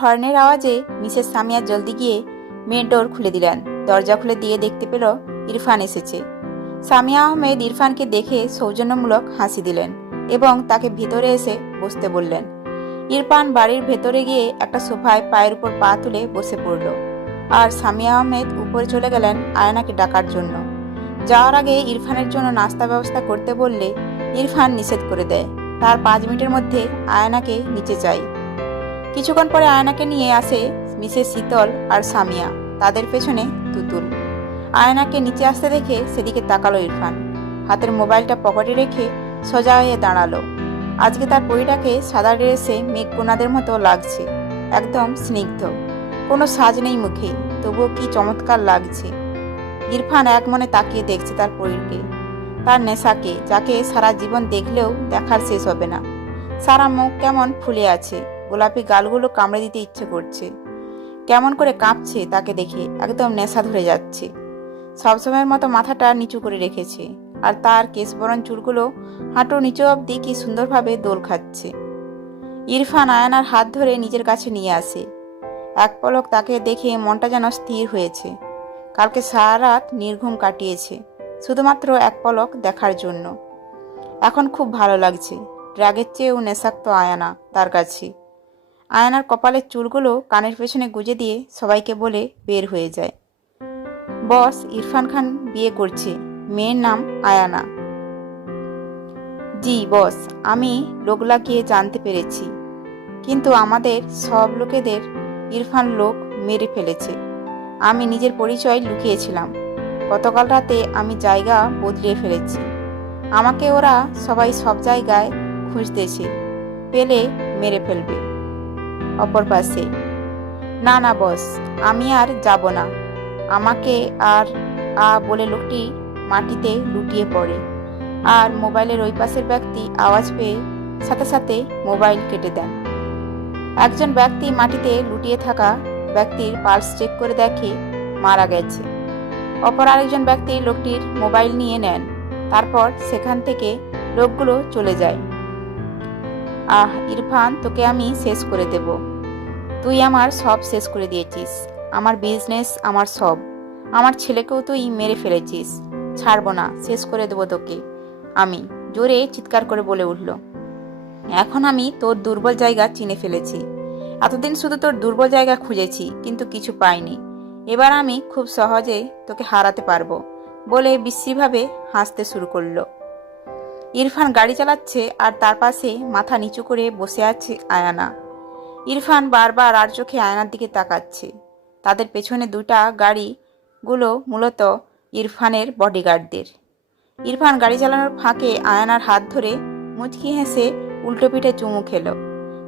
হর্নের আওয়াজে মিসেস সামিয়া জলদি গিয়ে মেন ডোর খুলে দিলেন। দরজা খুলে দিয়ে দেখতে পেল ইরফান এসেছে। সামিয়া আহমেদ ইরফানকে দেখে সৌজন্যমূলক হাসি দিলেন এবং তাকে ভিতরে এসে বসতে বললেন। ইরফান বাড়ির ভেতরে গিয়ে একটা সোফায় পায়ের উপর পা তুলে বসে পড়ল, আর সামিয়া আহমেদ উপরে চলে গেলেন আয়নাকে ডাকার জন্য। যাওয়ার আগে ইরফানের জন্য নাস্তা ব্যবস্থা করতে বললে ইরফান নিষেধ করে দেয়। তার 5 মিনিটের মধ্যে আয়নাকে নিচে চাই। কিছুক্ষণ পরে আয়নাকে নিয়ে আসে মিসেস শীতল আর সামিয়া, তাদের পেছনে তুতুল। আয়নাকে নিচে আসতে দেখে সেদিকে তাকালো ইরফান। হাতের মোবাইলটা পকেটে রেখে সোজা হয়ে দাঁড়ালো। আজকে তার পরিটাকে সাদা ড্রেসে মেঘকোনাদের মতো লাগছে, একদম স্নিগ্ধ, কোনো সাজ নেই মুখে, তবুও কি চমৎকার লাগছে। ইরফান এক মনে তাকিয়ে দেখছে তার পরীকে, তার নেশাকে, যাকে সারা জীবন দেখলেও দেখার শেষ হবে না। সারা মুখ কেমন ফুলে আছে, গোলাপি গালগুলো কামড়ে দিতে ইচ্ছে করছে। কেমন করে কাঁপছে তাকে দেখে, একদম নেশা ধরে যাচ্ছে। সবসময়ের মতো মাথাটা নিচু করে রেখেছে, আর তার কেশবরণ চুলগুলো হাঁটুর নিচু অবধি কি সুন্দরভাবে দোল খাচ্ছে। ইরফান আয়নার হাত ধরে নিজের কাছে নিয়ে আসে। এক পলক তাকে দেখে মনটা যেন স্থির হয়েছে। কালকে সারা রাত নির্ঘুম কাটিয়েছে শুধুমাত্র এক পলক দেখার জন্য। এখন খুব ভালো লাগছে, ড্রাগের চেয়েও নেশাক্ত আয়না তার কাছে। আয়নার কপালের চুলগুলো কানের পেছনে গুজে দিয়ে সবাইকে বলে বের হয়ে যায়, বস ইরফান খান বিয়ে করছে, মেয়ের নাম আয়ানা। জি বস, আমি লোক লাগিয়ে জানতে পেরেছি, কিন্তু আমাদের সব লোকেদের ইরফান লোক মেরে ফেলেছে। আমি নিজের পরিচয় লুকিয়েছিলাম, গতকাল রাতে আমি জায়গা বদলিয়ে ফেলেছি। আমাকে ওরা সবাই সব জায়গায় খুঁজতেছে, পেলে মেরে ফেলবে। অপর পাশে, না না বস, আমি আর যাব না। আমাকে আর বলে লোকটি মাটিতে লুটিয়ে পড়ে, আর মোবাইলের ওই পাশের ব্যক্তি আওয়াজ পেয়ে সাথে সাথে মোবাইল কেটে দেন। একজন ব্যক্তি মাটিতে লুটিয়ে থাকা ব্যক্তির পালস চেক করে দেখে মারা গেছে। অপর আরেকজন ব্যক্তি লোকটির মোবাইল নিয়ে নেন, তারপর সেখান থেকে লোকগুলো চলে যায়। ইরফান, তোকে আমি শেষ করে দেব। তুই আমার সব শেষ করে দিয়েছিস, আমার বিজনেস, আমার সব। আমার ছেলেকেও তুই মেরে ফেলেছিস, ছাড়বো না, শেষ করে দেবো তোকে আমি, জোরে চিৎকার করে বলে উঠল। এখন আমি তোর দুর্বল জায়গা চিনে ফেলেছি। এতদিন শুধু তোর দুর্বল জায়গা খুঁজেছি, কিন্তু কিছু পাইনি। এবার আমি খুব সহজে তোকে হারাতে পারবো, বলে বিশ্রীভাবে হাসতে শুরু করলো। ইরফান গাড়ি চালাচ্ছে, আর তার পাশে মাথা নিচু করে বসে আছে আয়ানা। ইরফান বারবার আর চোখে আয়নার দিকে তাকাচ্ছে। তাদের পেছনে দুটা গাড়িগুলো মূলত ইরফানের বডিগার্ডদের। ইরফান গাড়ি চালানোর ফাঁকে আয়নার হাত ধরে মুচকি হেসে উল্টো পিঠে চুমু খেল।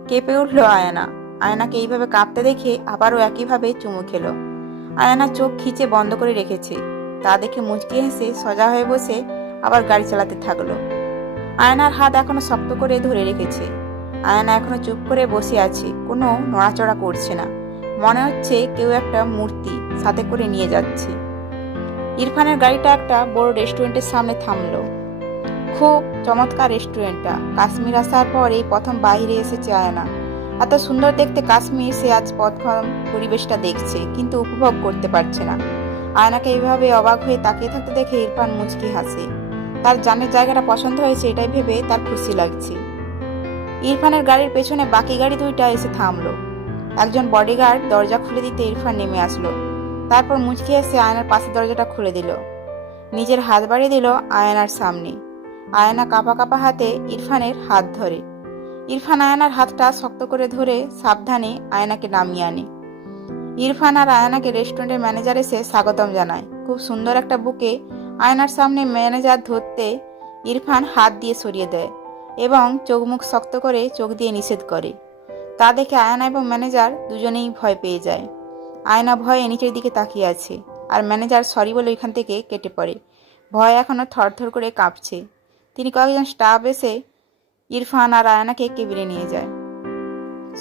কেঁপে উঠল আয়না। আয়নাকে এইভাবে কাঁপতে দেখে আবারও একইভাবে চুমু খেল। আয়না চোখ খিচে বন্ধ করে রেখেছে। তা দেখে মুচকি হেসে সজা হয়ে বসে আবার গাড়ি চালাতে থাকলো। আয়নার হাত এখনো শক্ত করে ধরে রেখেছে। আয়না এখনো চুপ করে বসে আছে, কোনো নড়াচড়া করছে না। মনে হচ্ছে কেউ একটা মূর্তি সাথে করে নিয়ে যাচ্ছে। ইরফানের গাড়িটা একটা বড় রেস্টুরেন্টের সামনে থামলো। খুব চমৎকার রেস্টুরেন্টটা। কাশ্মীর আসার পর এই প্রথম বাইরে এসেছে আয়না। এত সুন্দর দেখতে কাশ্মীর সে আজ প্রথম পরিবেশটা দেখছে, কিন্তু উপভোগ করতে পারছে না। আয়নাকে এইভাবে অবাক হয়ে তাকিয়ে থাকতে দেখে ইরফান মুচকি হাসে। তার জানের জায়গাটা পছন্দ হয়েছে এটাই ভেবে তার খুশি লাগছে। ইরফানের গাড়ির পেছনে বাকি গাড়ি দুইটা এসে থামলো। একজন বডিগার্ড দরজা খুলে দিতে ইরফান নেমে আসলো। তারপর মুচকি এসে আয়নার পাশের দরজাটা খুলে দিল। নিজের হাত বাড়িয়ে দিল আয়নার সামনে। আয়না কাঁপা কাঁপা হাতে ইরফানের হাত ধরে। ইরফান আয়নার হাতটা শক্ত করে ধরে সাবধানে আয়নাকে নামিয়ে আনে। ইরফান আর আয়নাকে রেস্টুরেন্টের ম্যানেজার এসে স্বাগতম জানায়। খুব সুন্দর একটা বুকে আয়নার সামনে ম্যানেজার ধরতে ইরফান হাত দিয়ে সরিয়ে দেয় এবং চোখ মুখ শক্ত করে চোখ দিয়ে নিষেধ করে। তা দেখে আয়না এবং ম্যানেজার দুজনেই ভয় পেয়ে যায়। আয়না ভয়ে নিচের দিকে তাকিয়ে আছে, আর ম্যানেজার সরি বলে ওইখান থেকে কেটে পড়ে। ভয় এখনো থরথর করে কাঁপছে। তিনি কয়েকজন স্টাফ এসে ইরফান আর আয়নাকে কেবিনে নিয়ে যায়।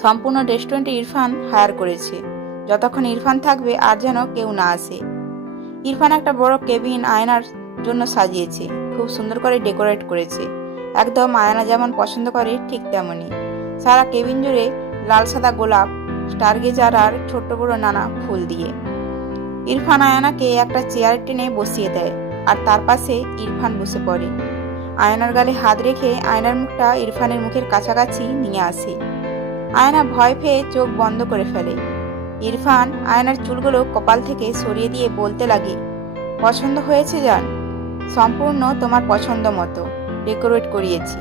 সম্পূর্ণ রেস্টুরেন্টে ইরফান হায়ার করেছে। যতক্ষণ ইরফান থাকবে আর যেন কেউ না আসে। ইরফান একটা বড় কেবিন আয়নার জন্য সাজিয়েছে, খুব সুন্দর করে ডেকোরেট করেছে, একদম আয়না যেমন পছন্দ করে ঠিক তেমনই। সারা কেবিন জুড়ে লাল সাদা গোলাপ স্টারগেজার আর ছোট্ট বড় নানা ফুল দিয়ে। ইরফান আয়নাকে একটা চেয়ার টেনে বসিয়ে দেয় আর তার পাশে ইরফান বসে পড়ে। আয়নার গালে হাত রেখে আয়নার মুখটা ইরফানের মুখের কাছাকাছি নিয়ে আসে। আয়না ভয় পেয়ে চোখ বন্ধ করে ফেলে। ইরফান আয়নার চুলগুলো কপাল থেকে সরিয়ে দিয়ে বলতে লাগে, পছন্দ হয়েছে জান? সম্পূর্ণ তোমার পছন্দ মতো ডেকোরেট করিয়েছি।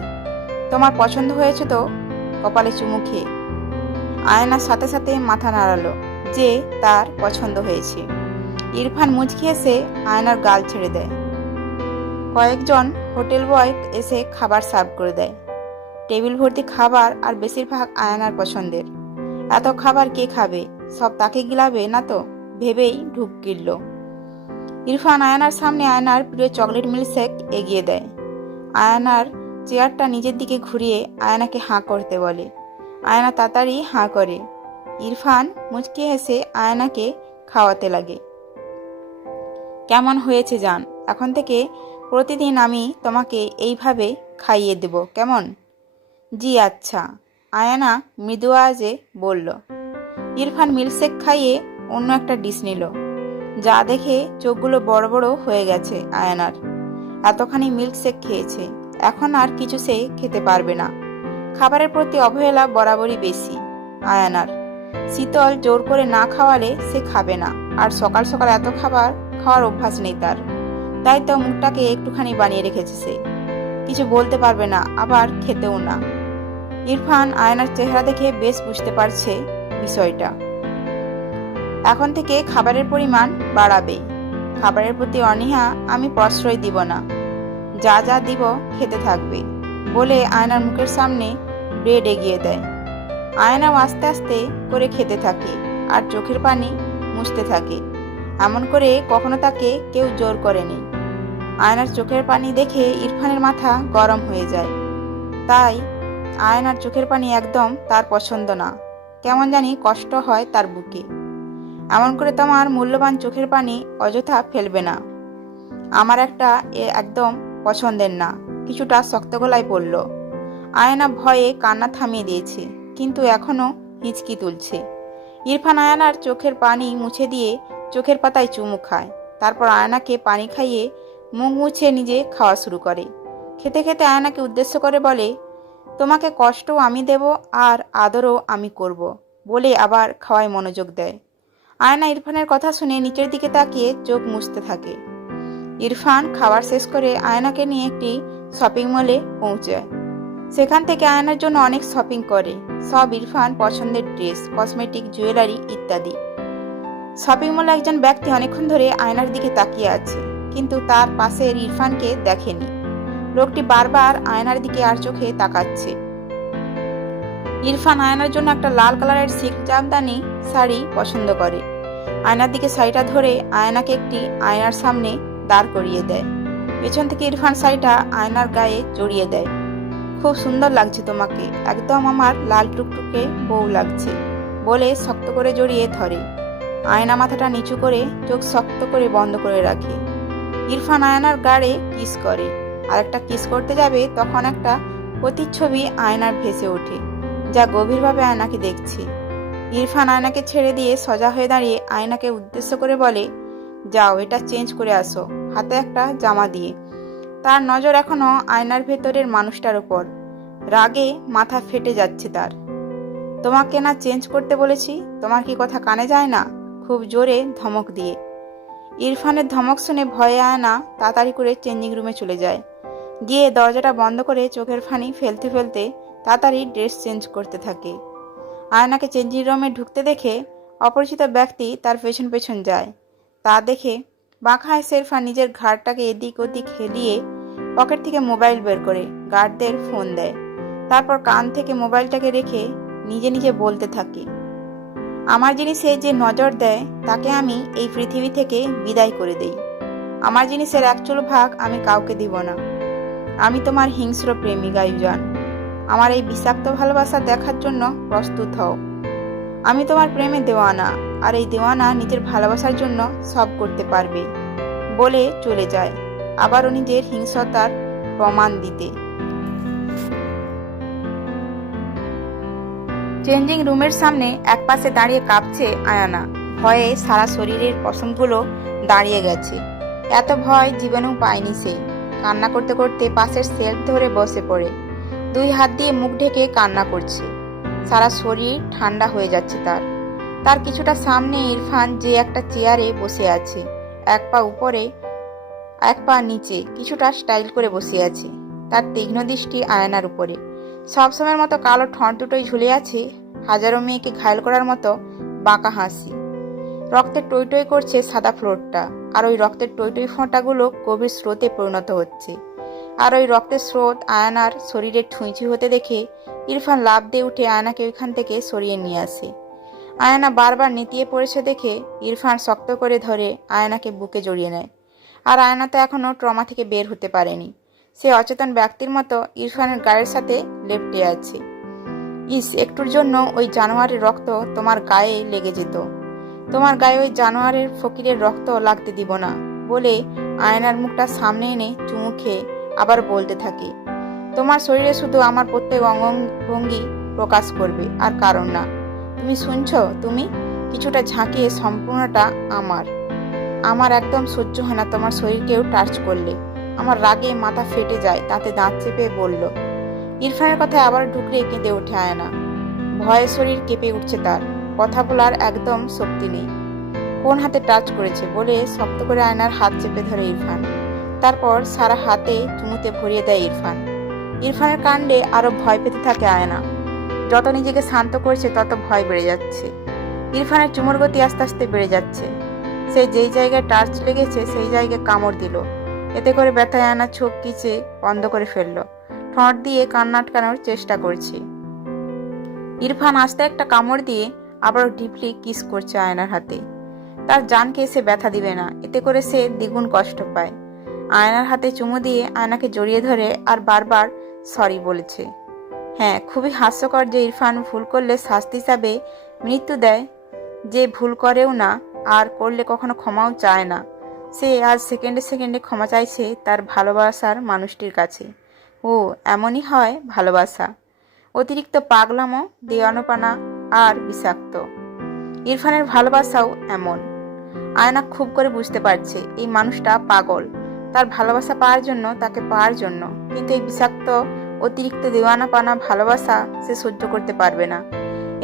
তোমার পছন্দ হয়েছে তো? কপালে চুমু খেয়ে আয়নার সাথে সাথে মাথা নাড়ালো যে তার পছন্দ হয়েছে। ইরফান মুচকি এসে আয়নার গাল ছেড়ে দেয়। কয়েকজন হোটেল বয় এসে খাবার সার্ভ করে দেয়। টেবিল ভর্তি খাবার আর বেশিরভাগ আয়নার পছন্দের। এত খাবার কে খাবে? সব তাকে গিলাবে না তো ভেবেই ঢুক গিলল। ইরফান আয়নার সামনে আয়নার প্রিয় চকলেট মিল্কশেক এগিয়ে দেয়। আয়নার চেয়ারটা নিজের দিকে ঘুরিয়ে আয়নাকে হাঁ করতে বলে। আয়না তাড়াতাড়ি হাঁ করে। ইরফান মুচকি হেসে আয়নাকে খাওয়াতে লাগে। কেমন হয়েছে জান? এখন থেকে প্রতিদিন আমি তোমাকে এইভাবে খাইয়ে দেব, কেমন? জি আচ্ছা, আয়না মৃদু আওয়াজে বলল। ইরফান মিল্কশেক খাইয়ে অন্য একটা ডিশ নিল, যা দেখে চোখগুলো বড় বড় হয়ে গেছে আয়নার। এতখানি মিল্কশেক খেয়েছে, এখন আর কিছু সে খেতে পারবে না। খাবারের প্রতি অবহেলা বরাবরই বেশি আয়নার। শীতল জোর করে না খাওয়ালে সে খাবে না, আর সকাল সকাল এত খাবার খাওয়ার অভ্যাস নেই তার। তাই তো মুখটাকে একটুখানি বানিয়ে রেখেছে সে। কিছু বলতে পারবে না, আবার খেতেও না। ইরফান আয়নার চেহারা দেখে বেশ বুঝতে পারছে বিষয়টা। এখন থেকে খাবারের পরিমাণ বাড়াবে। খাবারের প্রতি অনীহা আমি প্রশ্রয় দিব না। যা যা দিব খেতে থাকবে বলে আয়নার মুখের সামনে ব্রেড এগিয়ে দেয়। আয়নাও আস্তে আস্তে করে খেতে থাকে আর চোখের পানি মুছতে থাকে। এমন করে কখনো তাকে কেউ জোর করেনি। আয়নার চোখের পানি দেখে ইরফানের মাথা গরম হয়ে যায়। তাই আয়নার চোখের পানি একদম তার পছন্দ না। কেমন জানি কষ্ট হয় তার বুকে। এমন করে তোমার মূল্যবান চোখের পানি অযথা ফেলবে না। আমার একটা একদম পছন্দের না। কিছুটা শক্ত গলায় বলল। আয়না ভয়ে কান্না থামিয়ে দিয়েছে, কিন্তু এখনো হিচকি তুলছে। ইরফান আয়নার চোখের পানি মুছে দিয়ে চোখের পাতায় চুমু খায়। তারপর আয়নাকে পানি খাইয়ে মুখ মুছে নিজে খাওয়া শুরু করে। খেতে খেতে আয়নাকে উদ্দেশ্য করে বলে, তোমাকে কষ্টও আমি দেব আর আদরও আমি করব, বলে আবার খাওয়ায় মনোযোগ দেয়। আয়না ইরফানের কথা শুনে নিচের দিকে তাকিয়ে চোখ মুছতে থাকে। ইরফান খাবার শেষ করে আয়নাকে নিয়ে একটি শপিং মলে পৌঁছায়। সেখান থেকে আয়নার জন্য অনেক শপিং করে। সব ইরফান পছন্দের ড্রেস, কসমেটিক, জুয়েলারি ইত্যাদি। শপিং মলে একজন ব্যক্তি অনেকক্ষণ ধরে আয়নার দিকে তাকিয়ে আছে, কিন্তু তার পাশের ইরফানকে দেখেনি। লোকটি বারবার আয়নার দিকে আর চোখে তাকাচ্ছে। ইরফান আয়নার জন্য একটা লাল কালারের সিল্ক জামদানি শাড়ি পছন্দ করে। আয়নার দিকে শাড়িটা ধরে আয়নাকে একটি আয়নার সামনে দাঁড় করিয়ে দেয়। পেছন থেকে ইরফান শাড়িটা আয়নার গায়ে জড়িয়ে দেয়। খুব সুন্দর লাগছে তোমাকে, একদম আমার লাল টুকটুকে বউ লাগছে, বলে শক্ত করে জড়িয়ে ধরে। আয়না মাথাটা নিচু করে চোখ শক্ত করে বন্ধ করে রাখে। ইরফান আয়নার গাড়ে কিস করে। আরেকটা কিস করতে যাবে, তখন একটা প্রতিচ্ছবি আয়নার ভেসে ওঠে, যা গভীরভাবে আয়নাকে দেখছে। ইরফান আয়নাকে ছেড়ে দিয়ে সোজা হয়ে দাঁড়িয়ে আয়নাকে উদ্দেশ্য করে বলে, যাও এটা চেঞ্জ করে আসো, হাতে একটা জামা দিয়ে। তার নজর এখনো আয়নার ভেতরের মানুষটার উপর। রাগে মাথা ফেটে যাচ্ছে তার। তোমাকে না চেঞ্জ করতে বলেছি? তোমার কি কথা কানে যায় না? খুব জোরে ধমক দিয়ে। ইরফানের ধমক শুনে ভয়ে আয়না তাড়াতাড়ি করে চেঞ্জিং রুমে চলে যায়। গিয়ে দরজাটা বন্ধ করে চোখের ফানি ফেলতে ফেলতে তাড়াতাড়ি ড্রেস চেঞ্জ করতে থাকে। আয়নাকে চেঞ্জিং রুমে ঢুকতে দেখে অপরিচিত ব্যক্তি তার পেছন পেছন যায়। তা দেখে বাঁকা হেসে ইরফান নিজের ঘাড়টাকে এদিক ওদিক হেলিয়ে পকেট থেকে মোবাইল বের করে গার্ডদের ফোন দেয়। তারপর কান থেকে মোবাইলটাকে রেখে নিজে নিজে বলতে থাকে, আমার জিনিসে যে নজর দেয় তাকে আমি এই পৃথিবী থেকে বিদায় করে দেই। আমার জিনিসের একচুল ভাগ আমি কাউকে দিব না। আমি তোমার হিংস্র প্রেমিকা ইউজান। আমার এই বিষাক্ত ভালোবাসা দেখার জন্য প্রস্তুত হও। আমি তোমার প্রেমে দেওয়ানা, আর এই দেওয়ানা নিজের ভালোবাসার জন্য সব করতে পারবে, বলে চলে যায় আবারও নিজের হিংস্রতার প্রমাণ দিতে। চেঞ্জিং রুমের সামনে একপাশে দাঁড়িয়ে কাঁপছে আয়ানা। ভয়ে সারা শরীরের পশমগুলো দাঁড়িয়ে গেছে। এত ভয় জীবনেও পায়নি সে। কান্না করতে করতে পাশের সেলফ ধরে বসে পড়ে। 2 হাত দিয়ে মুখ ঢেকে কান্না করছে। সারা শরীর ঠান্ডা হয়ে যাচ্ছে তার। তার কিছুটা সামনে ইরফান, যে একটা চেয়ারে বসে আছে, এক পা উপরে এক পা নিচে কিছুটা স্টাইল করে বসে আছে। তার তীক্ষ্ণ দৃষ্টি আয়নার উপরে। সবসময়ের মতো কালো ঠোঁট দুটোই ঝুলে আছে হাজারো মেয়েকে ঘায়ল করার মতো বাঁকা হাসি। রক্তের টই টই করছে সাদা ফ্লোরটা, আর ওই রক্তের টই টই ফোঁটাগুলো গভীর স্রোতে পরিণত হচ্ছে। আর ওই রক্তের স্রোত আয়নার শরীরে ছুঁইছুঁই হতে দেখে ইরফান লাফ দিয়ে উঠে আয়নাকে ওইখান থেকে সরিয়ে নিয়ে আসে। আয়না বারবার নেতিয়ে পড়েছে দেখে ইরফান শক্ত করে ধরে আয়নাকে বুকে জড়িয়ে নেয়। আর আয়না তো এখনও ট্রমা থেকে বের হতে পারেনি। সে অচেতন ব্যক্তির মতো ইরফানের গায়ের সাথে লেপ্টে আছে। ইস, একটুর জন্য ওই জানোয়ারের রক্ত তোমার গায়ে লেগে যেত। তোমার গায়ে ওই জানোয়ারের ফকিরের রক্ত লাগতে দিব না বলে আয়নার মুখটা সামনে এনে চুমু খেয়ে আবার বলতে থাকে, তোমার শরীরে শুধু আমার প্রত্যেক অঙ্গভঙ্গি প্রকাশ করবে, আর কারণ না। তুমি শুনছ? তুমি কিছুটা ঝাঁকিয়ে সম্পূর্ণটা আমার একদম সহ্য হয় না তোমার শরীরকেও টাচ করলে। আমার রাগে মাথা ফেটে যায়। তাতে দাঁত চেপে বলল। ইরফানের কথায় আবার ঢুকরে কেঁদে ওঠে আয়না। ভয়ে শরীর কেঁপে উঠছে তার। কথা বলার একদম শক্তি নেই। কোন হাতে টাচ করেছে বলে শক্ত করে আয়নার হাত চেপে ধরে ইরফান। তারপর সারা হাতে চুমুতে ভরিয়ে দেয় ইরফান। ইরফানের কাণ্ডে আরো ভয় পেতে থাকে আয়না। যত নিজেকে শান্ত করছে তত ভয় বেড়ে যাচ্ছে। ইরফানের চুমুর গতি আস্তে আস্তে বেড়ে যাচ্ছে। সে যেই জায়গায় টাচ লেগেছে সেই জায়গায় কামড় দিল। এতে করে ব্যথায় আয়না চোখ কিচে বন্ধ করে ফেলল। ঠোঁট দিয়ে কান্না আটকানোর চেষ্টা করছে। ইরফান আস্তে একটা কামড় দিয়ে আবারও ডিপলি কিস করছে আয়নার হাতে। তার জানকে সে ব্যথা দিবে না, এতে করে সে দ্বিগুণ কষ্ট পায়। আয়নার হাতে চুমু দিয়ে আয়নাকে জড়িয়ে ধরে আর বারবার সরি বলেছে। হ্যাঁ, খুবই হাস্যকর যে ইরফান ভুল করলে শাস্তি হিসাবে মৃত্যু দেয়, যে ভুল করেও না আর করলে কখনো ক্ষমাও চায় না, সে আজ সেকেন্ডে সেকেন্ডে ক্ষমা চাইছে তার ভালোবাসার মানুষটির কাছে। ও এমনই হয় ভালোবাসা, অতিরিক্ত পাগলামো, দেওয়ানোপানা আর বিষাক্ত। ইরফানের ভালোবাসাও এমন। আয়না খুব করে বুঝতে পারছে এই মানুষটা পাগল, তার ভালোবাসা পাওয়ার জন্য, তাকে পাওয়ার জন্য। কিন্তু এই বিষাক্ত অতিরিক্ত দেওয়ানাপানা ভালোবাসা সে সহ্য করতে পারবে না।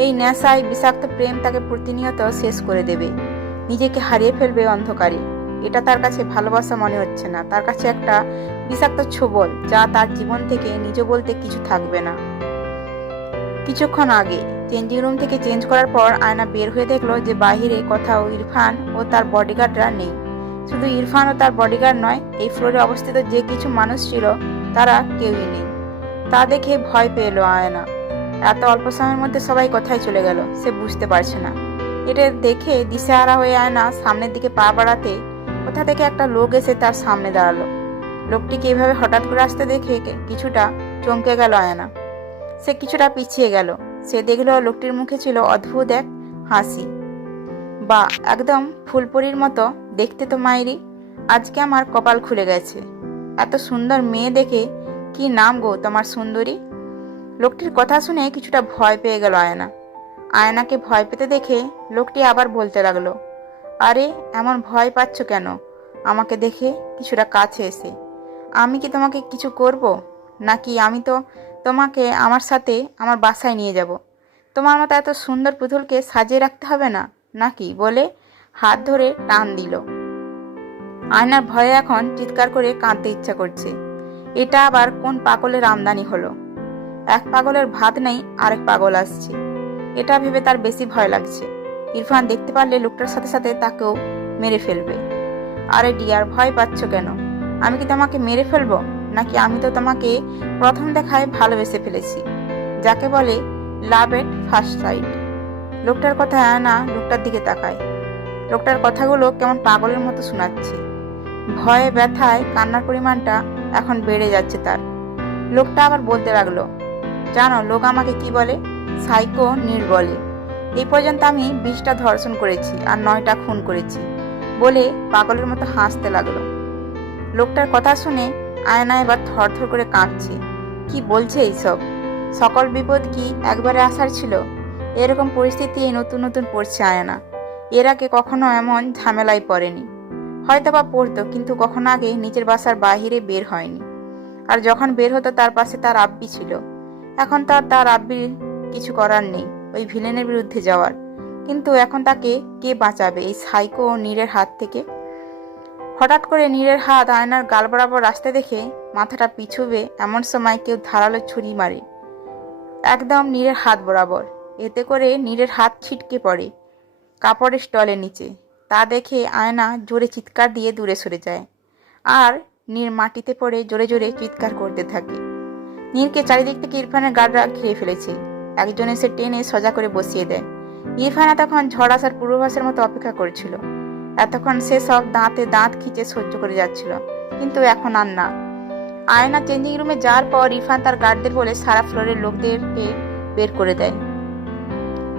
এই নেশায় বিষাক্ত প্রেম তাকে প্রতিনিয়ত শেষ করে দেবে, নিজেকে হারিয়ে ফেলবে অন্ধকারে। এটা তার কাছে ভালোবাসা মনে হচ্ছে না, তার কাছে একটা বিষাক্ত ছোবল, যা তার জীবন থেকে নিজ বলতে কিছু থাকবে না। কিছুক্ষণ আগে চেঞ্জিং রুম থেকে চেঞ্জ করার পর আয়না বের হয়ে দেখলো যে বাহিরে কোথাও ইরফান ও তার বডিগার্ডরা নেই। শুধু ইরফান ও তার বডিগার্ড নয়, এই ফ্লোরে অবস্থিত যে কিছু মানুষ ছিল তারা কেউই নেই। তা দেখে ভয় পেল আয়না। এত অল্প সময়ের মধ্যে সবাই কোথায় চলে গেল সে বুঝতে পারছে না। এটা দেখে দিশেহারা হয়ে আয়না সামনের দিকে পা বাড়াতে কোথা থেকে একটা লোক এসে তার সামনে দাঁড়ালো। লোকটিকে এভাবে হঠাৎ করে আসতে দেখে কিছুটা চমকে গেল আয়না। সে কিছুটা পিছিয়ে গেল। সে দেখল লোকটির মুখে ছিল অদ্ভুত এক হাসি। বা একদম ফুলপরির মতো দেখতে তো মাইরি। আজকে আমার কপাল খুলে গেছে। এত সুন্দর মেয়ে দেখে। কি নাম গো তোমার সুন্দরী? লোকটির কথা শুনে কিছুটা ভয় পেয়ে গেল আয়না। আয়নাকে ভয় পেতে দেখে লোকটি আবার বলতে লাগলো, আরে এমন ভয় পাচ্ছ কেন আমাকে দেখে? কিছুটা কাছে এসে, আমি কি তোমাকে কিছু করব? নাকি আমি তো তোমাকে আমার সাথে আমার বাসায় নিয়ে যাব। তোমার মতো এত সুন্দর পুতুলকে সাজিয়ে রাখতে হবে না নাকি? বলে হাত ধরে টান দিল। আয়নার ভয়ে এখন চিৎকার করে কাঁদতে ইচ্ছা করছে। এটা আবার কোন পাগলের আমদানি হলো? এক পাগলের ভাত নেই, আরেক পাগল আসছে। এটা ভেবে তার বেশি ভয় লাগছে। ইরফান দেখতে পারলে লোকটার সাথে সাথে তাকেও মেরে ফেলবে। আরে ডিয়ার, ভয় পাচ্ছ কেন? আমি কি তোমাকে মেরে ফেলবো? নাকি আমি তো তোমাকে প্রথম দেখায় ভালোবেসে ফেলেছি, যাকে বলে লাভ এট ফার্স্ট সাইট। লোকটার কথা আয়না লোকটার দিকে তাকায়। লোকটার কথাগুলো কেমন পাগলের মতো শোনাচ্ছে। ভয়ে ব্যথায় কান্নার পরিমাণটা এখন বেড়ে যাচ্ছে তার। লোকটা আবার বলতে লাগলো, জানো লোক আমাকে কি বলে? সাইকো নির্বলে। এই পর্যন্ত আমি 20টা ধর্ষণ করেছি আর 9টা খুন করেছি বলে পাগলের মতো হাসতে লাগলো। লোকটার কথা শুনে আয়না এবার থরথর করে কাঁপছে। কি বলছে এইসব? সকল বিপদ কি একবারে আসার ছিল? এরকম পরিস্থিতি নতুন নতুন পড়ছে আয়না। এর আগে কখনো এমন ঝামেলায় পড়েনি। হয়তো বা পড়তো, কিন্তু কখনো আগে নিজের বাসার বাহিরে বের হয়নি। আর যখন বের হতো তার পাশে তার আব্বি ছিল। এখন তার আব্বির কিছু করার নেই ওই ভিলেনের বিরুদ্ধে যাওয়ার। কিন্তু এখন তাকে কে বাঁচাবে এই সাইকো ও নীরের হাত থেকে? হঠাৎ করে নীরের হাত আয়নার গাল বরাবর আসতে দেখে মাথাটা পিছুবে এমন সময় কেউ ধারালো ছুরি মারে একদম নীরের হাত বরাবর। এতে করে নীরের হাত ছিটকে পড়ে কাপড়ের স্টলের নিচে। তা দেখে আয়না জোরে চিৎকার দিয়ে দূরে সরে যায়। আর নীর মাটিতে পড়ে জোরে জোরে চিৎকার করতে থাকে। নীরকে চারিদিক থেকে ইরফানের গার্ডরা ঘিরে ফেলেছে। একজন এসে টেনে সোজা করে বসিয়ে দেয়। ইরফান এতক্ষণ ঝড় আসার পূর্বাভাসের মতো অপেক্ষা করছিল। এতক্ষণ সে সব দাঁতে দাঁত খিচে সহ্য করে যাচ্ছিল, কিন্তু এখন আর না। আয়না চেঞ্জিং রুমে যাওয়ার পর ইরফান তার গার্ডদের বলে সারা ফ্লোরের লোকদেরকে বের করে দেয়।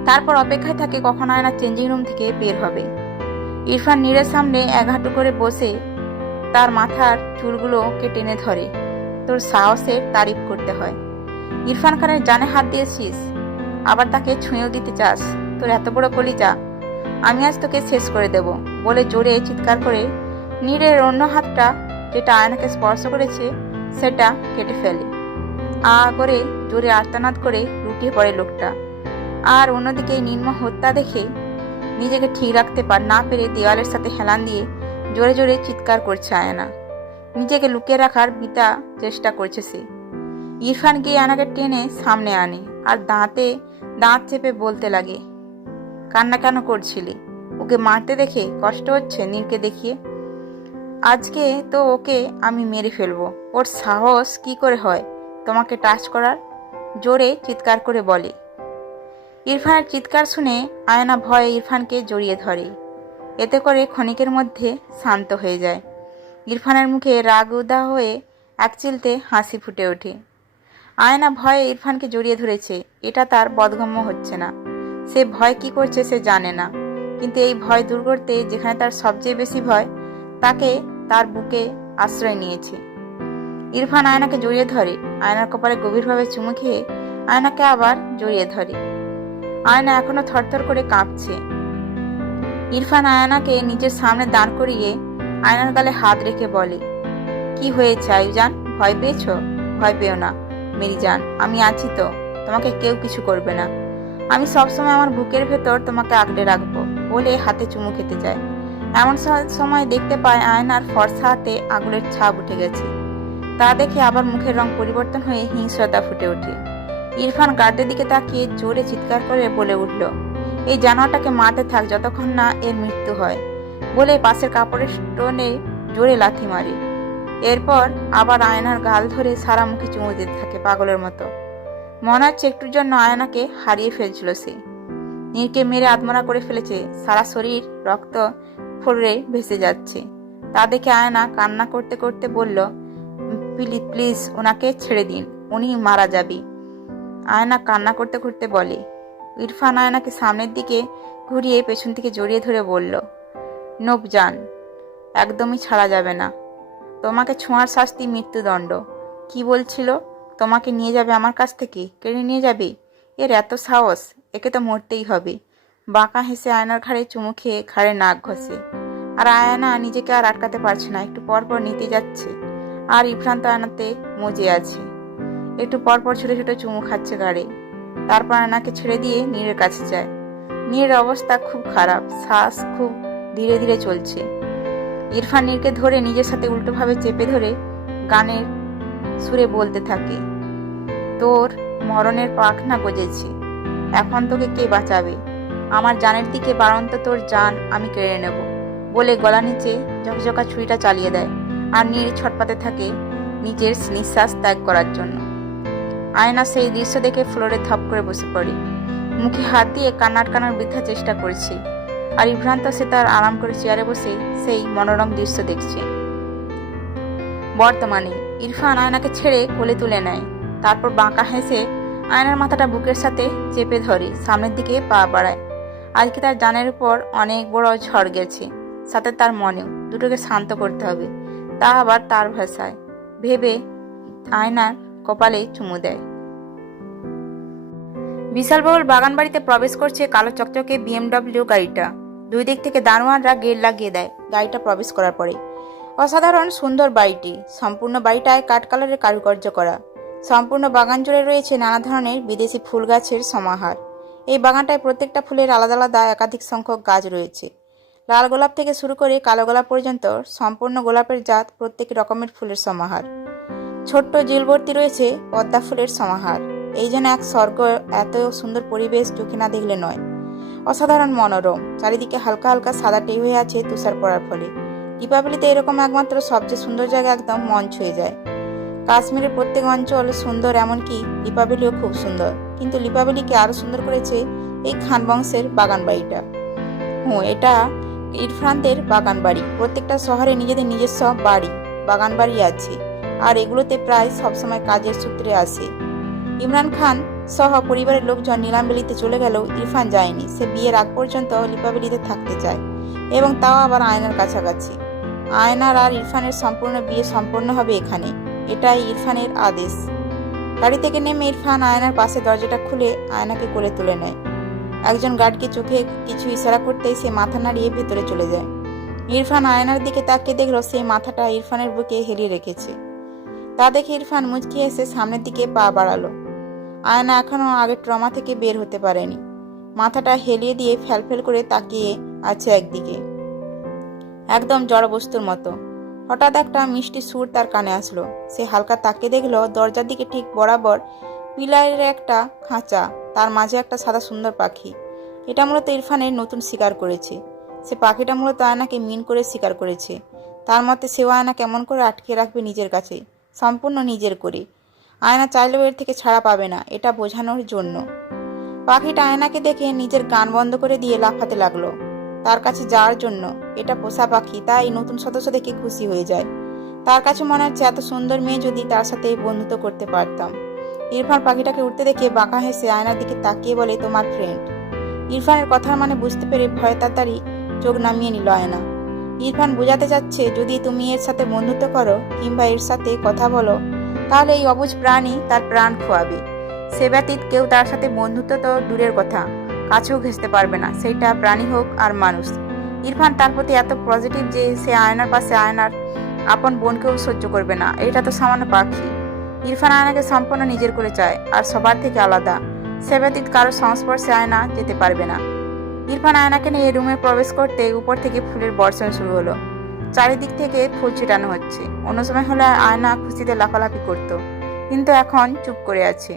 তারপর অপেক্ষায় থাকে কখন আয়না চেঞ্জিং রুম থেকে বের হবে। ইরফান নীরের সামনে এক হাঁটু করে বসে তার মাথার চুলগুলোকে টেনে ধরে। তোর সাহসের তারিফ করতে হয়। ইরফান খানের জানে হাত দিয়েছিস, আবার তাকে ছুঁয়েও দিতে চাস? তোর এত বড় কলিজা! আমি আজ তোকে শেষ করে দেব বলে জোরে চিৎকার করে নীরের অন্য হাতটা, যেটা আয়নাকে স্পর্শ করেছে, সেটা কেটে ফেলে। করে জোরে আর্তনাদ করে লুটিয়ে পড়ে লোকটা। আর অন্যদিকে নির্মম হত্যা দেখে নিজেকে ঠিক রাখতে না পেরে দেওয়ালের সাথে হেলান দিয়ে জোরে জোরে চিৎকার করছে আয়না। নিজেকে লুকিয়ে রাখার বৃথা চেষ্টা করছে সে। ইরফান গিয়ে আয়নাকে টেনে সামনে আনে আর দাঁতে দাঁত চেপে বলতে লাগে, কান্না কেন করছিলি? ওকে মারতে দেখে কষ্ট হচ্ছে নীরকে দেখিয়ে? আজকে তো ওকে আমি মেরে ফেলবো। ওর সাহস কি করে হয় তোমাকে টাচ করার? জোরে চিৎকার করে বলে। ইরফানের চিৎকার শুনে আয়না ভয়ে ইরফানকে জড়িয়ে ধরে। এতে করে ক্ষণিকের মধ্যে শান্ত হয়ে যায়। ইরফানের মুখে রাগ উদা হয়ে একচিলতে হাসি ফুটে ওঠে। আয়না ভয়ে ইরফানকে জড়িয়ে ধরেছে। এটা তার বোধগম্য হচ্ছে না। সে ভয় কি করছে সে জানে না, কিন্তু এই ভয় দূর করতে যেখানে তার সবচেয়ে বেশি ভয়, তাকে তার বুকে আশ্রয় নিয়েছে। ইরফান আয়নাকে জড়িয়ে ধরে। আয়নার কপালে গভীরভাবে চুমু খেয়ে আয়নাকে আবার জড়িয়ে ধরে। আয়না এখনো থরথর করে কাঁপছে। ইরফান আয়নাকে নিজের সামনে দাঁড় করিয়ে আয়নার গালে হাত রেখে বলে, কি হয়েছে আয়ুজান? ভয় পেয়েছ? ভয় পেও না মেরি জান, আমি আছি তো, তোমাকে কেউ কিছু করবে না। আমি সবসময় আমার বুকের ভেতর তোমাকে আগলে রাখবো বলে হাতে চুমু খেতে যায়। এমন সময় দেখতে পায় আয়নার ফর্সা হাতে আগুনের ছাপ উঠে গেছে। তা দেখে আবার মুখের রং পরিবর্তন হয়ে হিংস্রতা ফুটে ওঠে। ইরফান গার্ডের দিকে তাকিয়ে জোরে চিৎকার করে বলে উঠল, এই জানোয়ারটাকে মারতে থাক যতক্ষণ না এর মৃত্যু হয়, বলে পাশের কাপড়ের স্টোনে জোরে লাথি মারে। এরপর আবার আয়নার গাল ধরে সারা মুখে চুমু দিতে থাকে পাগলের মতো। মনে হচ্ছে একটুর জন্য আয়নাকে হারিয়ে ফেলছিল সে। নীরকে মেরে আত্মরা করে ফেলেছে, সারা শরীর রক্ত ফোড়ে ভেসে যাচ্ছে। তা দেখে আয়না কান্না করতে করতে বলল, প্লিজ ওনাকে ছেড়ে দিন, উনি মারা যাবে। আয়না কান্না করতে করতে বলে। ইরফান আয়নাকে সামনের দিকে ঘুরিয়ে পেছন থেকে জড়িয়ে ধরে বলল, নোব জান, একদমই ছাড়া যাবে না। তোমাকে ছোঁয়ার শাস্তি মৃত্যুদণ্ড। কি বলছিল? তোমাকে নিয়ে যাবে আমার কাছ থেকে? কেড়ে নিয়ে যাবে? এর এত সাহস! একে তো মরতেই হবে। বাঁকা হেসে আয়নার ঘাড়ে চুমু খেয়ে ঘাড়ে নাক ঘষে। আর আয়না নিজেকে আর আটকাতে পারছে না, একটু পর পর নিতে যাচ্ছে। আর ইরফান তো আয়নাতে মজে আছে, একটু পর পর ছোট ছোট চুমু খাচ্ছে গাড়ে। তারপর আয়নাকে ছেড়ে দিয়ে নীরের কাছে যায়। নীরের অবস্থা খুব খারাপ, শ্বাস খুব ধীরে ধীরে চলছে। ইরফান নীরকে ধরে নিজের সাথে উল্টোভাবে চেপে ধরে গানের সুরে বলতে থাকে, তোর মরণের পাখনা গজেছে, এখন তোকে কে বাঁচাবে? আমার জানের দিকে বাড়ন্ত তোর জান আমি কেড়ে নেব, বলে গলা নিচে ঝকঝকা ছুরিটা চালিয়ে দেয়। আর নীর ছটপাতে থাকে নিজের নিঃশ্বাস ত্যাগ করার জন্য। আয়না সেই দৃশ্য দেখে ফ্লোরে থপ করে বসে পড়ে। মুখে হাত দিয়ে কান্না আটকানোর বৃথা চেষ্টা করছে। আর বিভ্রান্ত সে তার আরাম করে চেয়ারে বসে সেই মনোরম দৃশ্য দেখছে। বর্তমানে ইরফান আয়নাকে ছেড়ে কোলে তুলে নেয়। তারপর বাঁকা হেসে আয়নার মাথাটা বুকের সাথে চেপে ধরে সামনের দিকে পা বাড়ায়। আজকে তার জানের উপর অনেক বড় ঝড় গেছে, সাথে তার মনেও। দুটোকে শান্ত করতে হবে, তা আবার তার ভাষায় ভেবে আয়নার কপালে চুমু দেয়। বিশালবহুল বাগান বাড়িতে প্রবেশ করছে কালো চকচকে বিএমডব্লিউ গাড়িটা। দুই দিক থেকে দারোয়ানরা গেট লাগিয়ে দেয় গাড়িটা প্রবেশ করার পরে। অসাধারণ সুন্দর বাড়িটি, সম্পূর্ণ বাড়িটায় কাঠ কালারের কারুকার্য করা। সম্পূর্ণ বাগান জুড়ে রয়েছে নানা ধরনের বিদেশি ফুল গাছের সমাহার। এই বাগানটায় প্রত্যেকটা ফুলের আলাদা আলাদা একাধিক সংখ্যক গাছ রয়েছে। লাল গোলাপ থেকে শুরু করে কালো গোলাপ পর্যন্ত সম্পূর্ণ গোলাপের জাত, প্রত্যেক রকমের ফুলের সমাহার। ছোট্ট ঝিলভর্তি রয়েছে পদ্মা ফুলের সমাহার। এই জন্য এক স্বর্গ, এত সুন্দর পরিবেশ চোখে না দেখলে নয়। অসাধারণ মনোরম, চারিদিকে হালকা হালকা সাদা টেই হয়ে আছে তুষার পড়ার ফলে। দীপাবলিতে এরকম একমাত্র সবচেয়ে সুন্দর জায়গা একদম মন ছুঁয়ে যায়। কাশ্মীরের প্রত্যেক অঞ্চল সুন্দর, এমনকি লিপাবলিও খুব সুন্দর, কিন্তু লিপাবলিকে আরো সুন্দর করেছে এই খান বংশের বাগান বাড়িটা। এটা ইরফানদের বাগান বাড়ি। প্রত্যেকটা শহরে নিজেদের নিজস্ব বাড়ি, বাগান বাড়ি আছে, আর এগুলোতে প্রায় সবসময় কাজের সূত্রে আসে। ইমরান খান সহ পরিবারের লোকজন নীলাম্বেলিতে চলে গেলেও ইরফান যায়নি। সে বিয়ের আগ পর্যন্ত লিপাবলিতে থাকতে চায়, এবং তাও আবার আয়নার কাছাকাছি। আয়নার আর ইরফানের সম্পূর্ণ বিয়ে সম্পন্ন হবে এখানে, এটাই ইরফানের আদেশ। গাড়ি থেকে নেমে ইরফান আয়নার পাশে দরজাটা খুলে আয়নাকে কোলে তুলে নেয়। একজন গার্ডকে চোখে কিছু ইশারা করতেই সে মাথা নাড়িয়ে ভেতরে চলে যায়। ইরফান আয়নার দিকে তাকিয়ে দেখল সেই মাথাটা ইরফানের বুকে হেলিয়ে রেখেছে। তা দেখে ইরফান মুচকি এসে সামনের দিকে পা বাড়ালো। আয়না এখনো আগের ট্রমা থেকে বের হতে পারেনি। মাথাটা হেলিয়ে দিয়ে ফ্যালফেল করে তাকিয়ে আছে একদিকে, একদম জড় বস্তুর মতো। হঠাৎ একটা মিষ্টি সুর তার কানে আসলো। সে হালকা তাকিয়ে দেখলো দরজার দিকে ঠিক বরাবর পিলারের একটা খাঁচা, তার মাঝে একটা সাদা সুন্দর পাখি। এটা মূলত ইরফানের নতুন শিকার করেছে। সে পাখিটা মূলত আয়নাকে মিন করে শিকার করেছে। তার মতে সেও আয়না কেমন করে আটকে রাখবে নিজের কাছে, সম্পূর্ণ নিজের করে। আয়না চাইলেও এর থেকে ছাড়া পাবে না, এটা বোঝানোর জন্য। পাখিটা আয়নাকে দেখে নিজের গান বন্ধ করে দিয়ে লাফাতে লাগলো তার কাছে যাওয়ার জন্য। এটা পোষা পাখি, তাই নতুন সদস্য দেখে খুশি হয়ে যায়। তার কাছে মনে হচ্ছে এত সুন্দর মেয়ে যদি তার সাথে বন্ধুত্ব করতে পারতাম। ইরফান পাখিটাকে উঠতে দেখে বাঁকা হেসে আয়নার দিকে তাকিয়ে বলে, তোমার ফ্রেন্ড। ইরফানের কথার মানে বুঝতে পেরে ভয়ে তাড়াতাড়ি চোখ নামিয়ে নিল আয়না। ইরফান বোঝাতে চাচ্ছে যদি তুমি এর সাথে বন্ধুত্ব করো কিংবা এর সাথে কথা বলো, তাহলে এই অবুঝ প্রাণী তার প্রাণ খোয়াবে। সে ব্যতীত কেউ তার সাথে বন্ধুত্ব তো দূরের কথা, কাছেও ঘেঁষতে পারবে না, সেইটা প্রাণী হোক আর মানুষ। ইরফান তার প্রতি এত পজিটিভ যে সে আয়নার পাশে আয়নার আপন বোনকেও সহ্য করবে না। এটা তো সামান্য পাখি। ইরফান আয়নাকে সম্পূর্ণ নিজের করে চায়, আর সবার থেকে আলাদা। সে ব্যতীত কারো সংস্পর্শে আয়না যেতে পারবে না। ইরফান আয়নাকে নিয়ে রুমে প্রবেশ করতে উপর থেকে ফুলের বর্ষণ শুরু হলো। চারিদিক থেকে ফুল ছিটানো হচ্ছে। অন্য সময় হলে আয়না খুশিতে লাফালাফি করত, কিন্তু এখন চুপ করে আছে।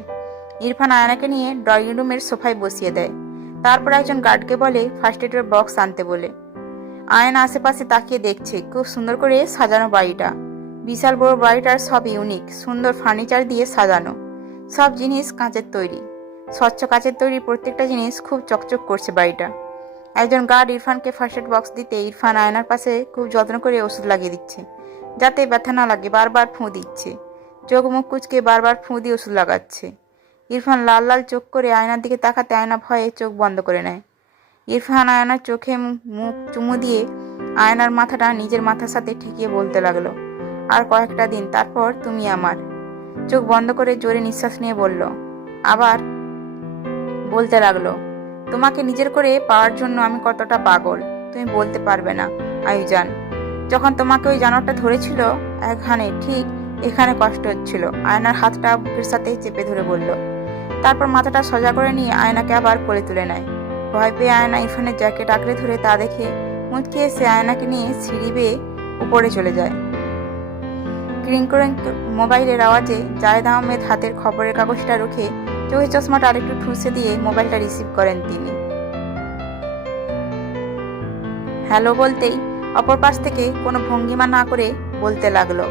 ইরফান আয়নাকে নিয়ে ড্রয়িং রুমের সোফায় বসিয়ে দেয়। তারপর একজন গার্ডকে বলে ফার্স্ট এডের বক্স আনতে বলে। আয়না আশেপাশে তাকিয়ে দেখছে খুব সুন্দর করে সাজানো বাড়িটা। বিশাল বড় বাড়িটার সব ইউনিক, সুন্দর ফার্নিচার দিয়ে সাজানো। সব জিনিস কাঁচের তৈরি, স্বচ্ছ কাঁচের তৈরি। প্রত্যেকটা জিনিস খুব চকচক করছে বাড়িটা। একজন গার্ড ইরফানকে ফার্স্ট এড বক্স দিতে ইরফান আয়নার পাশে খুব যত্ন করে ওষুধ লাগিয়ে দিচ্ছে, যাতে ব্যথা না লাগে। বারবার ফুঁ দিচ্ছে, চোখ মুখ কুচকে বারবার ফুঁ দিয়ে ওষুধ লাগাচ্ছে। ইরফান লাল লাল চোখ করে আয়নার দিকে তাকাতে আয়না ভয়ে চোখ বন্ধ করে নেয়। ইরফান আয়নার চোখে মুখ চুমু দিয়ে আয়নার মাথাটা নিজের মাথার সাথে ঠেকিয়ে বলতে লাগলো, আর কয়েকটা দিন, তারপর তুমি আমার। চোখ বন্ধ করে জোরে নিঃশ্বাস নিয়ে বলল, আবার বলতে লাগলো, তোমাকে নিজের করে পাওয়ার জন্য আমি কতটা পাগল তুমি বলতে পারবে না আয়ুজান। যখন তোমাকে ওই জানোয়ারটা ধরেছিল এখানে, ঠিক এখানে কষ্ট হচ্ছিল। আয়নার হাতটা বুকের সাথে চেপে ধরে বলল। তারপর মাথাটা সোজা করে নিয়ে আয়নাকে আবার কোলে তুলে নেয়। ভয় পেয়ে আয়না ইরফানের জ্যাকেট আঁকড়ে ধরে তা দেখে মুচকি এসে আয়নাকে নিয়ে সিঁড়ি বেয়ে উপরে চলে যায়। ক্রিং করে মোবাইলের আওয়াজে জায়েদ আহমেদ হাতের খবরের কাগজটা রেখে চোখে চশমাটা আরেকটু ঠুসে দিয়ে মোবাইলটা রিসিভ করেন তিনি। হ্যালো বলতেই অপর পাশ থেকে কোনো ভঙ্গিমা না করে বলতে লাগলো,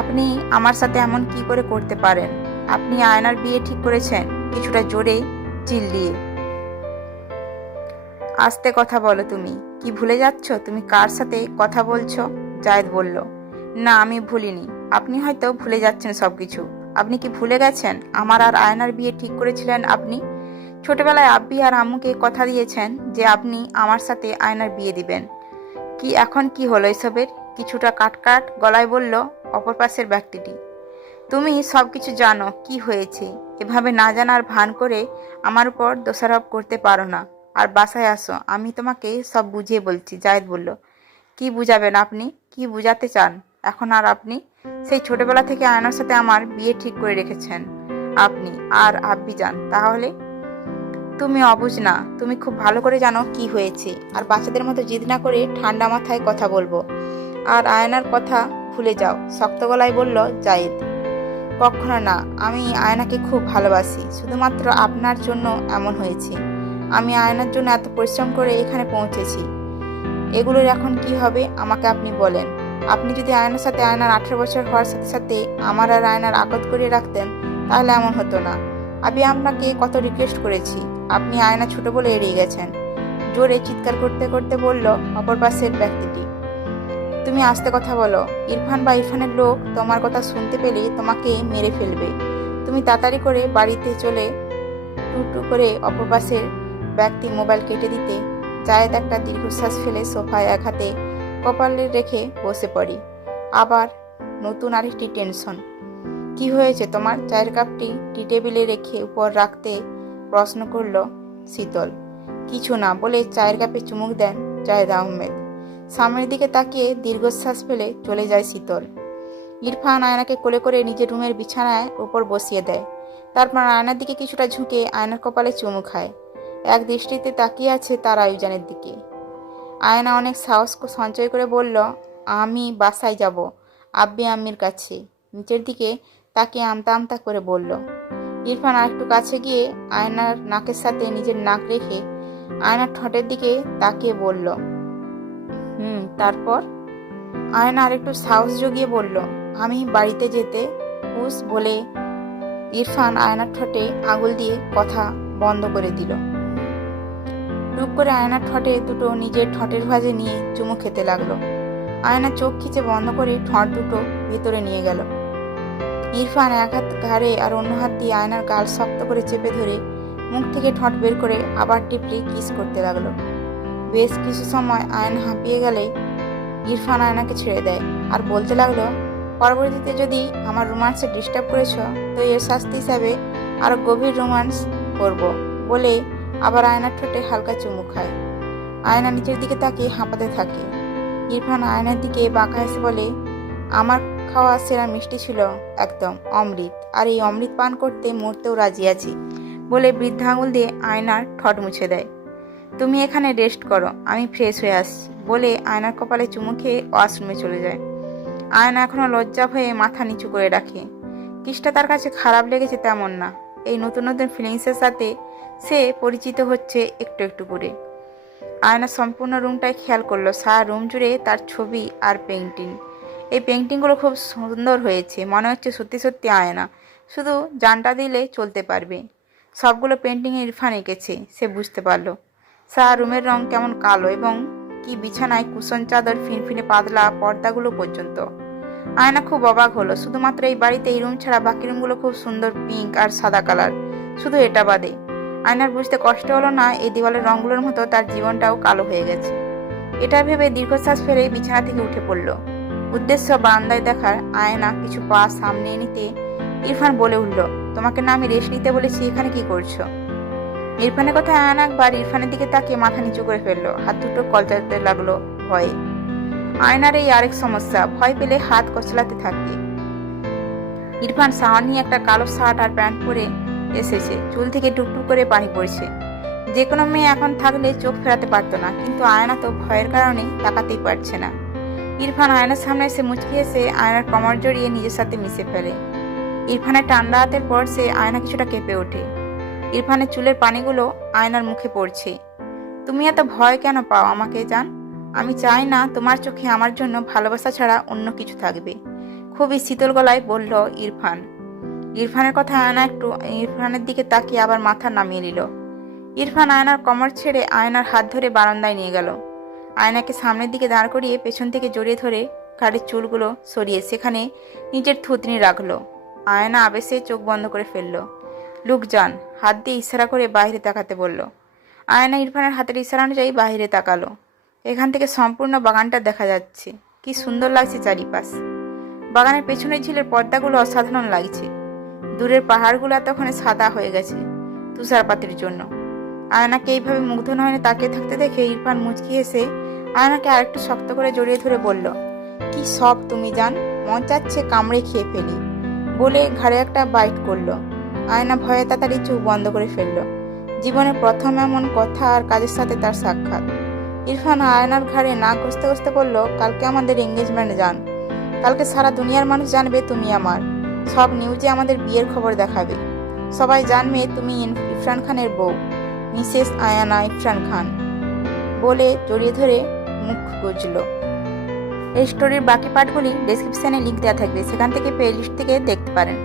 আপনি আমার সাথে এমন কি করে করতে পারেন? আপনি আয়নার বিয়ে ঠিক করেছেন? কিছুটা জোরে চিল্লিয়ে। আস্তে কথা বলো, তুমি কি ভুলে যাচ্ছ তুমি কার সাথে কথা বলছো? জায়েদ বলল, না আমি ভুলিনি। আপনি হয়তো ভুলে যাচ্ছেন সবকিছু। আপনি কি ভুলে গেছেন আমার আর আয়নার বিয়ে ঠিক করেছিলেন? আপনি ছোটবেলায় আব্বি আর আম্মুকে কথা দিয়েছেন যে আপনি আমার সাথে আয়নার বিয়ে দিবেন। কি এখন কি হলো এসবের? কিছুটা কাটকাট গলায় বলল অপর পাশের ব্যক্তিটি। তুমি সবকিছু জানো কি হয়েছে, এভাবে না জানার ভান করে আমার উপর দোষারোপ করতে পারো না। আর বাসায় আসো, আমি তোমাকে সব বুঝিয়ে বলছি। জায়েদ বলল, কি বুঝাবেন আপনি? কি বুঝাতে চান এখন? আর আপনি সেই ছোটবেলা থেকে আয়নার সাথে আমার বিয়ে ঠিক করে রেখেছেন আপনি আর আব্বি যান। তাহলে তুমি অবুঝ না, তুমি খুব ভালো করে জানো কি হয়েছে। আর বাচ্চাদের মতো জিদ না করে ঠান্ডা মাথায় কথা বলবো। আর আয়নার কথা ভুলে যাও, শক্ত গলায় বলল জায়েদ। কখনো না, আমি আয়নাকে খুব ভালোবাসি। শুধুমাত্র আপনার জন্য এমন হয়েছে। আমি আয়নার জন্য এত পরিশ্রম করে এখানে পৌঁছেছি। এগুলোর এখন কি হবে আমাকে আপনি বলেন। আপনি যদি আয়নার সাথে আয়নার 18 বছর হওয়ার সাথে সাথে আমার আর আয়নার আকদ করিয়ে রাখতেন তাহলে এমন হতো না। আমি আপনাকে কত রিকোয়েস্ট করেছি, আপনি আয়না ছোট বলে এড়িয়ে গেছেন। জোরে চিৎকার করতে করতে বলল অপর পাশের ব্যক্তিটি। তুমি আস্তে কথা বলো। ইরফান বা ইরফানের লোক তোমার কথা শুনতে পেলে তোমাকে মেরে ফেলবে। তুমি তাড়াতাড়ি করে বাড়িতে চলে। টু টু করে অপর পাশের ব্যক্তি মোবাইল কেটে দিতে জায়েদ একটা দীর্ঘশ্বাস ফেলে সোফায় এক হাতে কপালে রেখে বসে পড়ি। আবার নতুন আরেকটি টেনশন। কি হয়েছে তোমার? চায়ের কাপটি টি টেবিলে রেখে উপর রাখতে প্রশ্ন করল শীতল। কিছু না বলে চায়ের কাপে চুমুক দেন জায়েদ আহমেদ। সামনের দিকে তাকিয়ে দীর্ঘশ্বাস ফেলে চলে যায় শীতল। ইরফান আয়নাকে কোলে করে নিজের রুমের বিছানায় উপর বসিয়ে দেয়। তারপর আয়নার দিকে কিছুটা ঝুঁকে আয়নার কপালে চুমু খায়। এক দৃষ্টিতে তাকিয়ে আছে তার আয়োজনের দিকে। আয়না অনেক সাহস সঞ্চয় করে বলল, আমি বাসায় যাব, আব্বি আম্মির কাছে। নিচের দিকে তাকিয়ে আমতা আমতা করে বলল। ইরফান আরেকটু কাছে গিয়ে আয়নার নাকের সাথে নিজের নাক রেখে আয়নার ঠোঁটের দিকে তাকিয়ে বলল, তারপর? আয়না আরেকটু সাহস জগিয়ে বলল, আমি বাড়িতে যেতে পুষ বলে ইরফান আয়নার ঠোঁটে আঙুল দিয়ে কথা বন্ধ করে দিল। টুপ করে আয়নার ঠোঁটে দুটো নিজের ঠোঁটের ভাঁজে নিয়ে চুমু খেতে লাগলো। আয়না চোখ খিচে বন্ধ করে ঠোঁট দুটো ভেতরে নিয়ে গেল। ইরফান এক হাত ঘাড়ে আর অন্য হাত দিয়ে আয়নার গাল শক্ত করে চেপে ধরে মুখ থেকে ঠোঁট বের করে আবার টিপলে কিস করতে লাগলো। বেশ কিছু সময় আয়না হাঁপিয়ে গেলে ইরফান আয়নাকে ছেড়ে দেয় আর বলতে লাগলো, পরবর্তীতে যদি আমার রোমান্সে ডিস্টার্ব করেছ তো এর শাস্তি হিসাবে আরো গভীর রোমান্স করব বলে আবার আয়নার ঠোঁটে হালকা চুমু খায়। আয়না নিচের দিকে তাকিয়ে হাঁপাতে থাকে। ইরফান আয়নার দিকে বাঁকা হেসে বলে, আমার খাওয়া সেরা মিষ্টি ছিল, একদম অমৃত। আর এই অমৃত পান করতে মরতেও রাজি আছি বলে বৃদ্ধা আঙুল দিয়ে আয়নার ঠোঁট মুছে দেয়। তুমি এখানে রেস্ট করো, আমি ফ্রেশ হয়ে আসছি বলে আয়নার কপালে চুমু খেয়ে ওয়াশরুমে চলে যায়। আয়না এখনো লজ্জা হয়ে মাথা নিচু করে রাখে। কিসটা তার কাছে খারাপ লেগেছে তেমন না। এই নতুন নতুন ফিলিংসের সাথে সে পরিচিত হচ্ছে একটু একটু করে। আয়না সম্পূর্ণ রুমটাই খেয়াল করলো। সারা রুম জুড়ে তার ছবি আর পেন্টিং। এই পেন্টিংগুলো খুব সুন্দর হয়েছে, মনে হচ্ছে সত্যি সত্যি আয়না শুধু জানটা দিলে চলতে পারবে। সবগুলো পেন্টিংয়ে ইরফান এঁকেছে, সে বুঝতে পারলো। সারা রুমের রং কেমন কালো, এবং কি বিছানায় কুশন চাদর, ফিনফিনে পাতলা পর্দাগুলো পর্যন্ত। আয়না খুব অবাক হলো। শুধুমাত্র এই বাড়িতে এই রুম ছাড়া বাকি রুমগুলো খুব সুন্দর পিঙ্ক আর সাদা কালার, শুধু এটা বাদে। আয়নার বুঝতে কষ্ট হলো না এই দেওয়ালের রঙগুলোর মতো তার জীবনটাও কালো হয়ে গেছে। এটা ভেবে দীর্ঘশ্বাস ফেলে বিছানা থেকে উঠে পড়ল। উদ্দেশ্য বারান্দায় দেখার। আয়না কিছু পা সামনে নিতে ইরফান বলে উঠল, তোমাকে না আমি রেস্ট নিতে বলেছি, এখানে কি করছো? ইরফানের কথা আয়না একবার ইরফানের দিকে তাকিয়ে মাথা নিচু করে ফেললো। হাত দুটো কলচাতে লাগলো ভয়ে। আয়নার এই আরেক সমস্যা, ভয় পেলে হাত কচলাতে থাকে। ইরফান শাওয়ার নিয়ে একটা কালো শার্ট আর প্যান্ট পরে এসেছে। চুল থেকে টুকটুক করে পানি পড়ছে। যে কোনো মেয়ে এখন থাকলে চোখ ফেরাতে পারতো না, কিন্তু আয়না তো ভয়ের কারণে তাকাতেই পারছে না। ইরফান আয়নার সামনে এসে মুচকি এসে আয়নার কমর জড়িয়ে নিজের সাথে মিশে ফেলে। ইরফানের ঠান্ডা হাতের পর সে আয়না কিছুটা কেঁপে ওঠে। ইরফানের চুলের পানিগুলো আয়নার মুখে পড়ছে। তুমি এত ভয় কেন পাও আমাকে জান? আমি চাই না তোমার চোখে আমার জন্য ভালোবাসা ছাড়া অন্য কিছু থাকবে, খুবই শীতল গলায় বলল ইরফান। ইরফানের কথা আয়না একটু ইরফানের দিকে তাকিয়ে আবার মাথা নামিয়ে নিল। ইরফান আয়নার কমর ছেড়ে আয়নার হাত ধরে বারান্দায় নিয়ে গেল। আয়নাকে সামনের দিকে দাঁড় করিয়ে পেছন থেকে জড়িয়ে ধরে ঘাড়ের চুলগুলো সরিয়ে সেখানে নিজের থুতনি রাখলো। আয়না আবেশে চোখ বন্ধ করে ফেলল। লুক যান, হাত দিয়ে ইশারা করে বাইরে তাকাতে বলল। আয়না ইরফানের হাতের ইশারা অনুযায়ী বাইরে তাকালো। এখান থেকে সম্পূর্ণ বাগানটা দেখা যাচ্ছে। কি সুন্দর লাগছে চারিপাশ। বাগানের পেছনের ঝিলের পর্দাগুলো অসাধারণ লাগছে। দূরের পাহাড়গুলো তখন সাদা হয়ে গেছে তুষারপাতের জন্য। আয়নাকে এইভাবে মুগ্ধ নয়নে তাকিয়ে থাকতে দেখে ইরফান মুচকি হেসে আয়নাকে আরেকটু শক্ত করে জড়িয়ে ধরে বলল, কি সব তুমি জান, মন চাচ্ছে কামড়ে খেয়ে ফেলি। বলে ঘাড়ে একটা বাইট করলো। আয়না ভয়ে তাড়াতাড়ি চোখ বন্ধ করে ফেললো। জীবনে প্রথম এমন কথা আর কাজের সাথে তার সাক্ষাৎ। ইরফান আয়নার ঘাড়ে নাক ঘষতে ঘষতে বলল, কালকে আমাদের এঙ্গেজমেন্ট যান। কালকে সারা দুনিয়ার মানুষ জানবে তুমি আমার। সব নিউজে আমাদের বিয়ের খবর দেখাবে। সবাই জানবে তুমি ইরফান খানের বউ, মিসেস আয়ানা ইরফান খান। বলে জড়িয়ে ধরে মুখ গুজল। এই স্টোরির বাকি পার্টগুলি ডেসক্রিপশনে লিংক দেওয়া থাকবে, সেখান থেকে প্লে লিস্ট থেকে দেখতে পারেন।